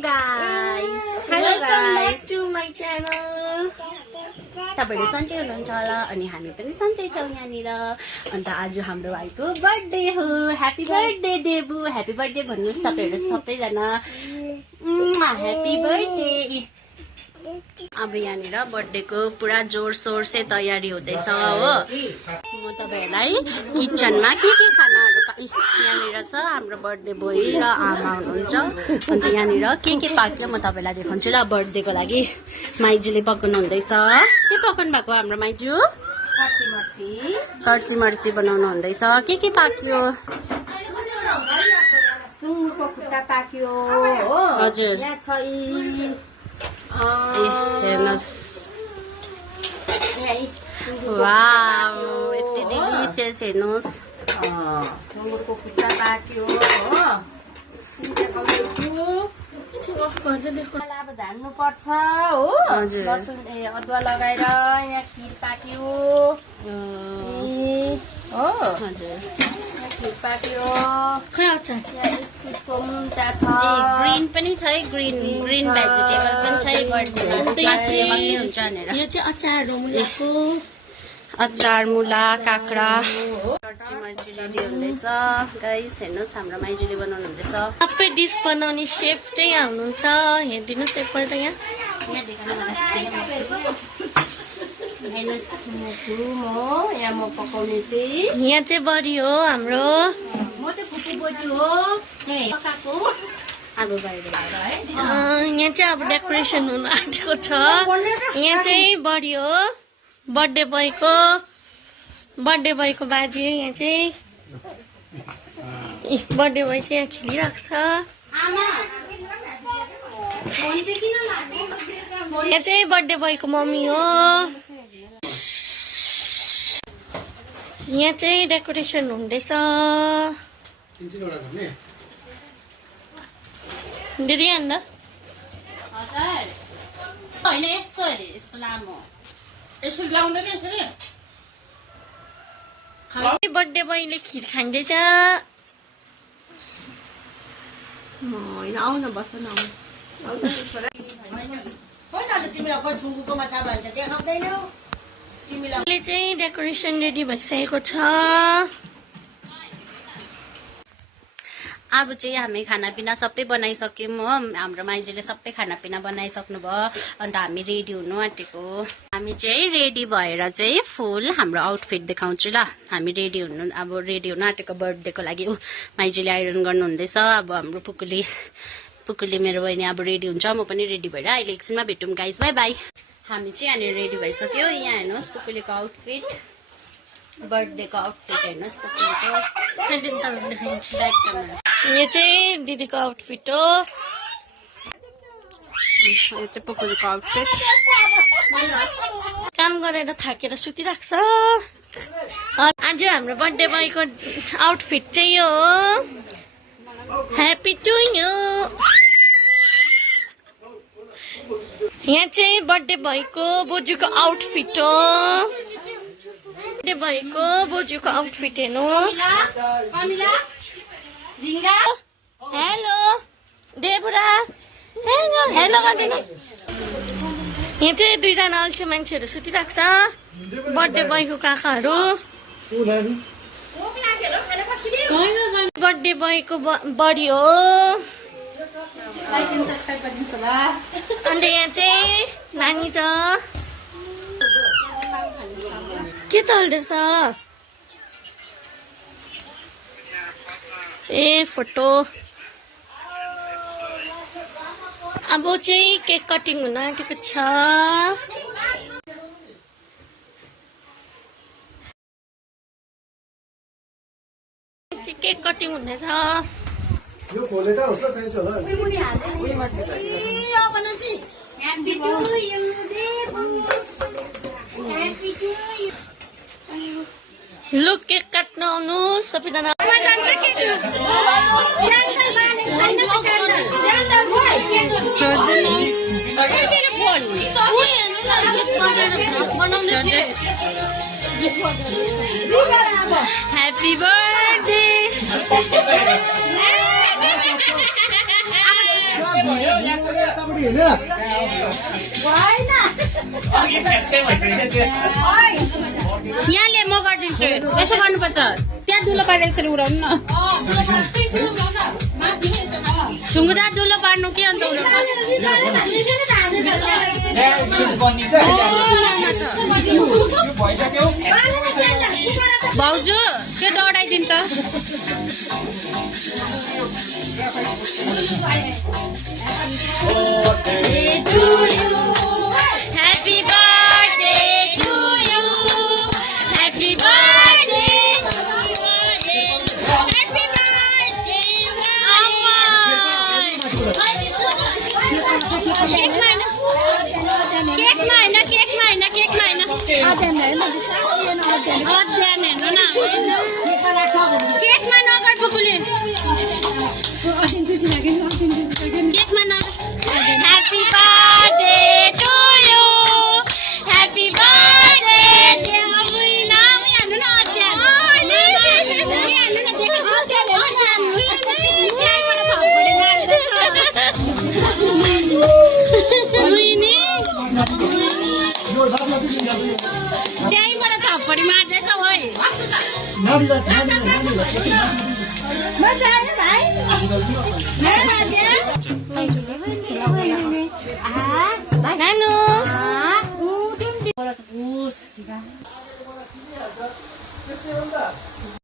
guys. Welcome back to my channel. तपाईहरु सन्चै हुनुहुन्छ होला अनि हामी पनि सन्चै छौं यहाँनिर। अन्त आज हाम्रो भाइको बर्थडे हो। Happy birthday Debu. Happy birthday भन्नुस् तपाईहरु सबैजना। Happy birthday. अब यहाँनिर बर्थडेको पुरा जोर सोर से तयारी हुँदैछ हो। म तपाईहरुलाई किचनमा के खानाहरु यहाँनिर छ। हाम्रो बर्थडे बोय र आमा हुनुहुन्छ। अन्त यहाँनिर के पाक्यो म तपाईलाई देखाउँछु ल। बर्थडेको लागि माइजूले पकाउनु हुँदैछ। के पकाउनु भएको हाम्रो माइजू? कर्ची मर्ची बनाउनु हुँदैछ। के पाक्यो? सुँगुरको खुट्टा पाक्यो हो। हजुर। यहाँ छ हेर्नुस्। वाउ, यति डिलिसियस हेर्नुस्। सुँगुरको खुट्टा पाक्यो हो। अब झान्नु पर्छ हो। लसुन अदुवा लगाएर यहाँ खिर पाक्यो हो। खिर पाक्यो। इस्कुसको मुन्टा छ। ग्रीन पनि छ है। ग्रीन भेजिटेबल पनि छ है बर्थडेमा। मासुले मग्ने हुन्छ भनेर। यो चाहिँ अचार हो मुलाको। अचार, मुला, काँक्रा। कर्ची मर्ची रेडी हुँदैछ। गाइस हेर्नुस् हाम्रो माइजूले बनाउनु हुँदैछ। सबै डिस बनाउने शेफ चाहिँ यहाँ हुनुहुन्छ। हेरिदिनुहोस् एकपल्ट यहाँ। यहाँ म पकाउने चाहिँ यहाँ चाहिँ बढी हो हाम्रो। म चाहिँ फुपू बोजू हो पकाएको। अब बाहिर यहाँ चाहिँ अब डेकोरेसन हुन आँटेको छ। यहाँ चाहिँ बढी हो। बर्थडे बोयको बाजे यहाँ चाहिँ बर्थडे बोय चाहिँ यहाँ खेलिरहेको छ। यहाँ चाहिँ बर्थडे बोयको मम्मी हो। यहाँ चाहिँ डेकोरेसन हुँदैछ। दिदी अन्त होइन यस्तो अरे यस्तो लामो यसो लाउँदैन फेरि। बर्थडे बोयले खिर खाँदैछ। होइन आउन बस्छ न। अहिले चाहिँ डेकोरेसन रेडी भइसकेको छ। अब चाहिँ हामी खानापिना सबै बनाइसक्यौँ हो। हाम्रो माइजूले सबै खानापिना बनाइसक्नु भयो। अन्त हामी रेडी हुनु आँटेको। हामी चाहिँ रेडी भएर चाहिँ फुल हाम्रो आउटफिट देखाउँछु ल। हामी रेडी हुनु आँटेको बर्थडेको लागि। माइजूले आइरन गर्नु हुँदैछ। अब हाम्रो पुकुली मेरो बहिनी अब रेडी हुन्छ। म पनि रेडी भएर अहिले एकछिनमा भेटौँ गाइस। By by. हामी चाहिँ यहाँनिर रेडी भइसक्यो। यहाँ हेर्नुहोस् पुकुलीको आउटफिट। बर्थडेको आउटफिट हेर्नुहोस् पुकुलीको। यो चाहिँ दिदीको आउटफिट हो। यो चाहिँ पुकुलीको आउटफिट। काम गरेर थाकेर सुतिरहेको छ। आज हाम्रो बर्थडे बोयको आउटफिट चाहिँ यो हो। Happy to you. यहाँ चाहिँ बर्थडे बोयको बोजूको आउटफिट हो। बर्थडे बोयको बोजूको आउटफिट हेर्नुहोस्। हेलो देवरा। हेलो गर्दैन। यहाँ चाहिँ दुईजना अल्छे मान्छेहरू सुतिरहेको छ। बर्थडे बोयको काकाहरू। बर्थडे बोयको बडी हो। अन्त यहाँ चाहिँ नानी छ। के चल्दैछ? ए फोटो। अब चाहिँ केक कटिङ हुन आँटेको छ। केक कटिङ हुँदैछ। यो खोलेका उसलाई चाहिन्छ होला। लु केक काट्न आउनु सबैजना। Happy birthday! यतापट्टि हिँड यहाँले म गरिदिन्छु यसो गर्नुपर्छ त्यहाँ दुलो पारेर यसरी उडाउनु न छुङ्गुदा दुलो पार्नु के अन्त भाउजू त्यो डढाइदिनु त Happy birthday to you. Happy birthday. Happy birthday. केकमा नगर बुकुली केकमा नगर Happy birthday to you. Happy birthday dear Muina. Muina na adya. त्यहीँबाट थप्पडी मार्दैछ ओइ नानु त्यसले हो नि त